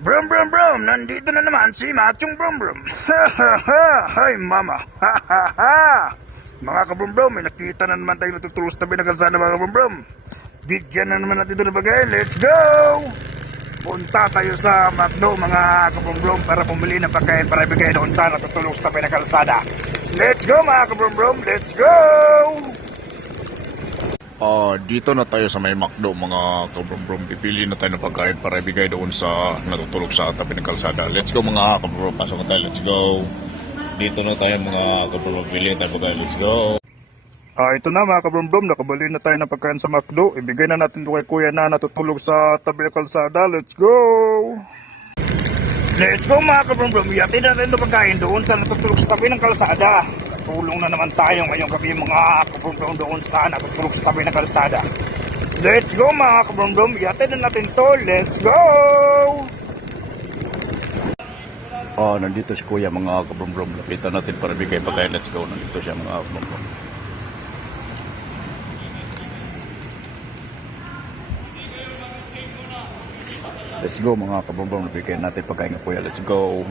Brum brum brum, nandito na naman si Machong Brum Brum. Ha ha ha, mama. Ha ha ha. Mga kabrum brum, may nakita na naman tayo tabi ng kalsada mga kabrum brum. Bigyan na naman natin ito ng bagay, let's go! Punta tayo sa McDo mga kabrum brum para pumili ng pagkain para ibigay doon sa natutulog sa tabi ng kalsada. Let's go mga kabrum brum, let's go! Ah, dito na tayo sa may McDo mga kabrum-brum. Pipili na tayo ng pagkain para ibigay doon sa natutulog sa tabi ng kalsada. Let's go mga kabrum. Pasok na tayo. Let's go. Dito na tayo mga kabrum. Pili tayo pagkain. Let's go. Ah, ito na mga kabrum-brum, nakabali na tayo ng pagkain sa McDo. Ibigay na natin kay kuya na natutulog sa tabi ng kalsada. Let's go! Let's go mga kabrum-brum, yatin natin ito pagkain doon sa natutulog sa tabi ng kalsada. Tulong na naman tayo ngayong gabi mga kabrum-brum doon sa natutulog sa tabi ng kalsada. Let's go mga kabrum-brum, yatin na natin to. Let's go! Ah, nandito si kuya mga kabrum-brum. Lapitan natin para ibigay pagkain. Let's go. Nandito siya mga kabrum-brum. Let's go mga kabrum-brum. Ibigay natin pagkain ng kuya. Let's go.